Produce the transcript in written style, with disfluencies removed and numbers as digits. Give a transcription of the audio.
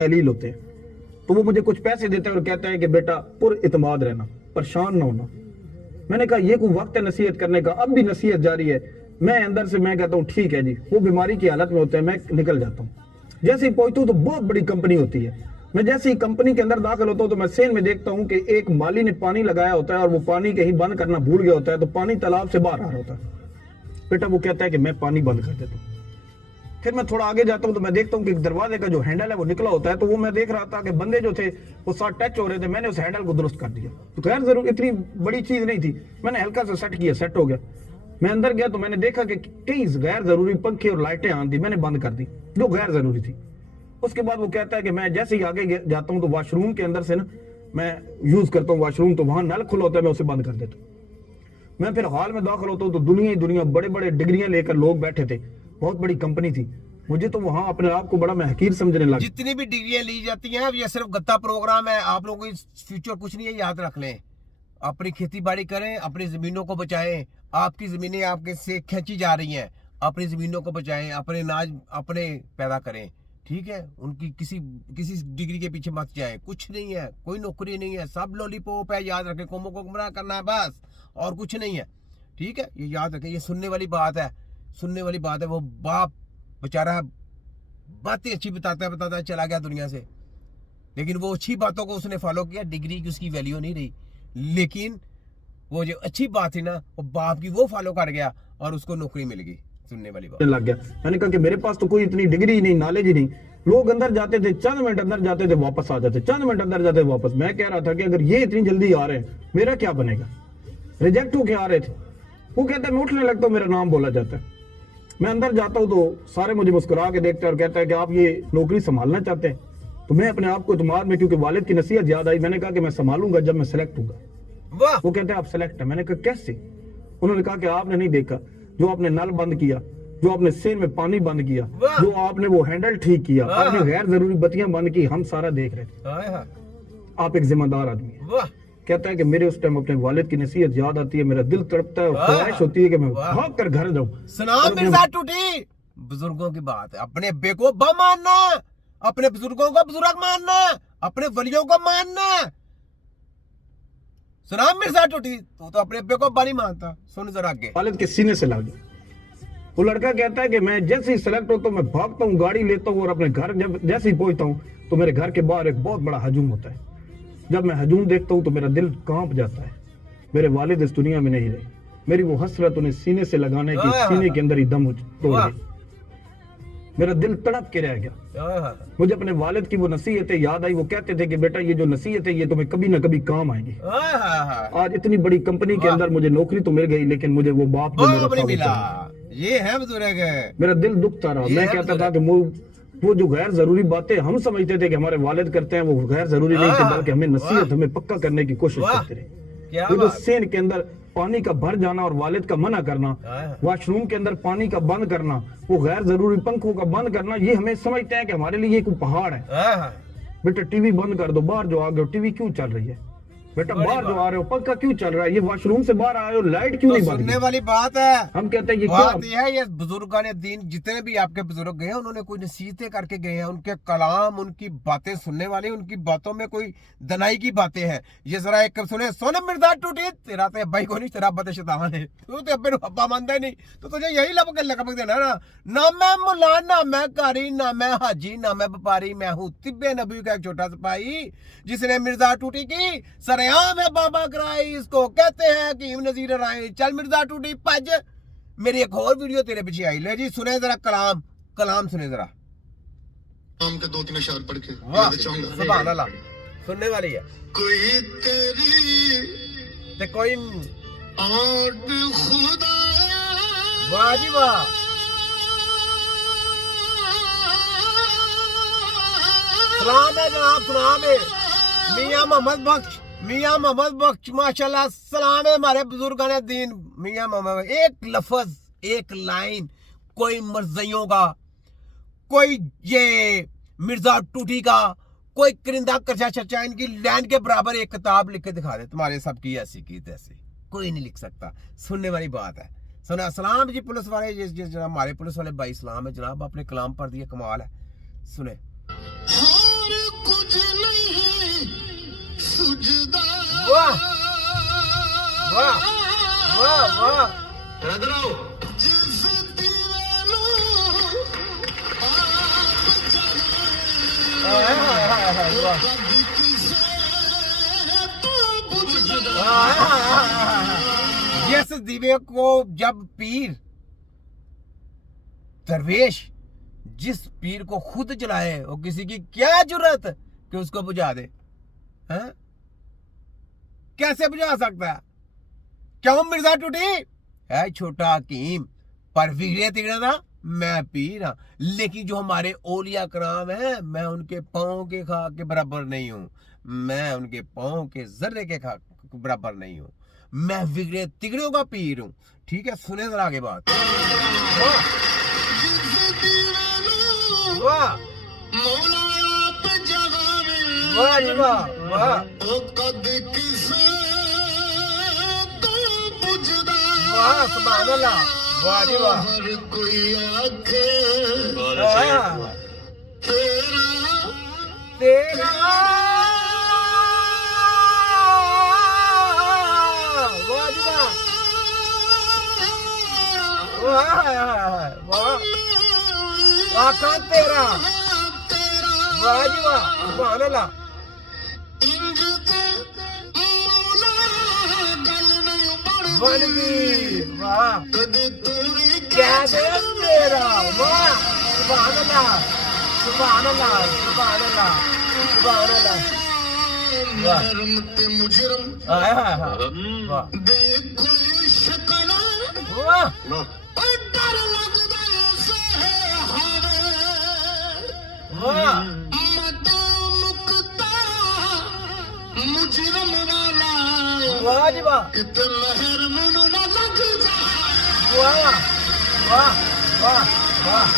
दलील होते हैं, तो वो मुझे कुछ पैसे देते हैं और कहते हैं कि बेटा पुर इतमाद रहना, परेशान ना होना। मैंने कहा ये कोई वक्त है नसीहत करने का, अब भी नसीहत जारी है। मैं अंदर से मैं कहता हूँ ठीक है जी, वो बीमारी की हालत में होते हैं, मैं निकल जाता हूँ। जैसे ही पहुंचता हूँ तो बहुत बड़ी कंपनी होती है। मैं जैसे ही कंपनी के अंदर दाखिल होता हूँ तो मैं सेन में देखता हूँ कि एक माली ने पानी लगाया होता है और वो पानी कहीं बंद करना भूल गया होता है, तो पानी तालाब से बाहर आ रहा होता है। बेटा वो कहता है कि मैं पानी बंद कर देता हूँ। फिर मैं थोड़ा आगे जाता हूँ तो मैं देखता हूँ कि दरवाजे का जो हैंडल है वो निकला होता है, तो वो मैं देख रहा था कि बंदे जो थे वो साथ टच हो रहे थे, मैंने उस हैंडल को दुरुस्त कर दिया। तो खैर जरूर इतनी बड़ी चीज नहीं थी, मैंने हल्का सा सेट किया, सेट हो गया। मैं अंदर गया तो मैंने देखा कि कई गैर जरूरी पंखे और लाइटें ऑन थी, मैंने बंद कर दी जो गैर जरूरी थी। उसके बाद वो कहता है कि मैं जैसे ही आगे जाता हूँ तो वॉशरूम के अंदर से ना मैं यूज करता हूँ वॉशरूम, तो वहां नल खुला होता है, मैं उसे बंद कर देता हूँ। मैं फिर हॉल में दाखिल होता हूँ तो दुनिया ही दुनिया बड़े बड़े डिग्रियां लेकर लोग बैठे थे, बहुत बड़ी कंपनी थी। मुझे तो वहां अपने आप को बड़ा मैं हकीर समझने लगा। जितनी भी डिग्रियां ली जाती हैं ये सिर्फ गत्ता प्रोग्राम है, आप लोगों को फ्यूचर कुछ नहीं है, याद रख लें। अपनी खेती बाड़ी करें, अपनी जमीनों को बचाएं। आपकी जमीनें आपके से खींची जा रही हैं, अपनी जमीनों को बचाएं, अपने अनाज अपने पैदा करें, ठीक है। उनकी किसी किसी डिग्री के पीछे मत जाएं, कुछ नहीं है, कोई नौकरी नहीं है, सब लॉलीपॉप है, याद रखें। कौमों को गुमराह करना है बस, और कुछ नहीं है, ठीक है। ये याद रखें, ये सुनने वाली बात है, सुनने वाली बात है। वो बाप बेचारा बातें अच्छी बताता चला गया दुनिया से, लेकिन वो अच्छी बातों को उसने फॉलो किया, डिग्री की उसकी वैल्यू नहीं रही। लेकिन वो जो अच्छी बात थी ना, वो बाप की वो फॉलो कर गया और उसको नौकरी मिल गई। सुनने वाली बात लग गया। मैंने कहा कि मेरे पास तो कोई इतनी डिग्री ही नहीं, नॉलेज ही नहीं। लोग अंदर जाते थे, चंद मिनट अंदर जाते थे, वापस आ जाते, चंद मिनट अंदर जाते वापस। मैं कह रहा था कि अगर ये इतनी जल्दी आ रहे हैं मेरा क्या बनेगा। रिजेक्ट होके आ रहे थे। वो कहता है मैं उठने लगता हूँ, मेरा नाम बोला जाता है। मैं अंदर जाता हूँ तो सारे मुझे मुस्कुरा के देखते हैं और कहता है कि आप ये नौकरी संभालना चाहते हैं। तो मैं अपने आप को इत्मीनान में, क्योंकि वालिद की नसीहत याद आई, मैंने कहा कि मैं संभालूंगा जब मैं सेलेक्ट हूंगा। वाह। वो कहते हैं आप सेलेक्ट है। मैंने कहा कैसे। उन्होंने कहा कि आपने नहीं देखा, जो आपने नल बंद किया, जो आपने सेन में पानी बंद किया, जो आपने वो हैंडल ठीक किया, आपने गैर जरूरी बत्तियां बंद की, हम सारा देख रहे थे। आप एक जिम्मेदार आदमी है। कहता है कि मेरे उस टाइम अपने वालिद की नसीहत याद आती है, मेरा दिल तड़पता है और ख्वाहिश होती है कि मैं भाग कर घर जाऊं। सलाम मिर्जा टूटी। बुजुर्गों की बात है, अपने अब्बे को बा मानना, अपने बुजुर्गों को बुजुर्ग मानना, अपने वलियों को मानना। सलाम मिर्जा टूटी, तो अपने अब्बे को अब्बा नहीं मानता। सुन जरा आगे। वालिद के सीने से लग गया। वो लड़का कहता है कि मैं जैसे ही सेलेक्ट होता हूँ मैं भागता हूँ, गाड़ी लेता हूँ और अपने घर जब जैसे ही पहुंचता हूँ तो मेरे घर के बाहर एक बहुत बड़ा हजूम होता है। जब मैं हजूम देखता हूँ तो मेरा दिल कांप जाता है। मेरे वालिद इस दुनिया में नहीं रहे। मेरी वो हसरत उन्हें सीने से लगाने की सीने के अंदर ही दम तोड़ गई। मेरा दिल तड़प के रह गया। मुझे अपने वालिद की वो नसीहतें याद आई। वो कहते थे कि बेटा ये जो नसीहत है ये तुम्हें कभी ना कभी काम आएगी। आज इतनी बड़ी कंपनी के अंदर मुझे नौकरी तो मिल गई, लेकिन मुझे वो बाप जो मेरा था मिला। ये है बुजुर्ग। मेरा दिल दुखता रहा। मैं कहता था कि वो जो गैर जरूरी बातें हम समझते थे कि हमारे वालिद करते हैं, वो गैर जरूरी नहीं थी, बल्कि हमें नसीहत, हमें पक्का करने की कोशिश करते रहे। वो जो सेन के अंदर पानी का भर जाना और वालिद का मना करना, वॉशरूम के अंदर पानी का बंद करना, वो गैर जरूरी पंखों का बंद करना, ये हमें समझते हैं कि हमारे लिए कोई पहाड़ है। बेटा टीवी बंद कर दो, बाहर जो आ गए हो, टीवी क्यों चल रही है। बेटा बाहर जो आ रहे हो, पंखा क्यों चल रहा है। ये वॉशरूम से बाहर आए हो, लाइट क्यों नहीं बंद। सुनने वाली बात है। हम कहते हैं ये बात क्या है, ये बुजुर्गों ने दीन, जितने भी आपके बुजुर्ग गए हैं उन्होंने कोई नसीहतें करके गए हैं। उनके कलाम, उनकी बातें सुनने वाली, उनकी बातों में कोई दनाई की बातें हैं। ये जरा एक सुने। सोनम मिर्जा टूटी, तेरा तो भाई को नहीं, तेरा अब्बा शैतान है। तू तो अब्बे अब्बा मानता ही नहीं, तो तुझे यही लकब देना ना मैं मुला, ना मैं कारी, ना मैं हाजी, ना मैं व्यापारी, मैं हूँ तिब्बे नबी का एक छोटा सिपाही जिसने मिर्जा टूटी की सरेआम है बाबा कराई। इसको कहते हैं कि नजीर राय। चल मिर्जा टूटी भज। मेरी एक और वीडियो तेरे पीछे आई। ले जी सुने जरा कलाम, कलाम सुने जरा। कलाम के 2-3 अशआर पढ़ के सुभान अल्लाह। सुनने वाली है। कोई तेरी ते कोई आद खुदा। वाह जी वाह। सलाम है जनाब, सलाम है मियां मोहम्मद बख्श, मियां मोहम्मद बख्श माशाल्लाह। सलाम है हमारे बुजुर्गान दीन मियां मोहम्मद। एक लफ्ज, एक लाइन, कोई मर्जियों का, कोई ये मिर्जा टूटी का, कोई करिंदा करचा चर्चा, इनकी लैंड के बराबर एक किताब लिख के दिखा दे तुम्हारे सब की ऐसी की तैसी, कोई नहीं लिख सकता। सुनने वाली बात है। सुना। सलाम जी पुलिस वाले, जिस जनाब हमारे पुलिस वाले भाई सलाम है जनाब, अपने कलाम पढ़ दिए, कमाल है। सुने। वाह वाह वाह वाह इधर आओ जिस दीवानों आप वाह कभी किसे तो बुझदा जिस दीवे को जब पीर दरवेश जिस पीर को खुद जलाए वो किसी की क्या जरूरत कि उसको बुझा दे हैं? कैसे बुझा सकता है? क्यों मिर्जा टूटी है छोटा हकीम पर बिगड़े तिगड़े ना मैं पीर हाँ, लेकिन जो हमारे औलिया कराम है मैं उनके पाँव के खाक के बराबर नहीं हूँ, मैं उनके पाँव के जर्रे के खाक के बराबर नहीं हूँ, मैं बिगड़े तिगड़ों का पीर हूँ। ठीक है, सुने जरा आगे बात। वाह वाह मौला आप जगावे वाह जी वाह वाह ओ कभी किसे तो बुझदा वाह सुभान अल्लाह वाह जी वाह हर कोई आखे वाह, तेरा तेरा वाह जी वाह वाह आका तेरा वाह जी वाह सुभान अल्लाह इंज ते मौला गल नहीं बन गई वाह कदे तूरी क्या दे तेरा वाह सुभान अल्लाह सुभान अल्लाह सुभान अल्लाह सुभान अल्लाह वाह महरम ते मुजरम हाय हाय हाय वाह दे कोई शकल वाह डर लगदा से हावे वाह मत मुक्ता मुजरम वाला वाह जी वाह कित महर मुन न लग जाए वाह वाह वाह वाह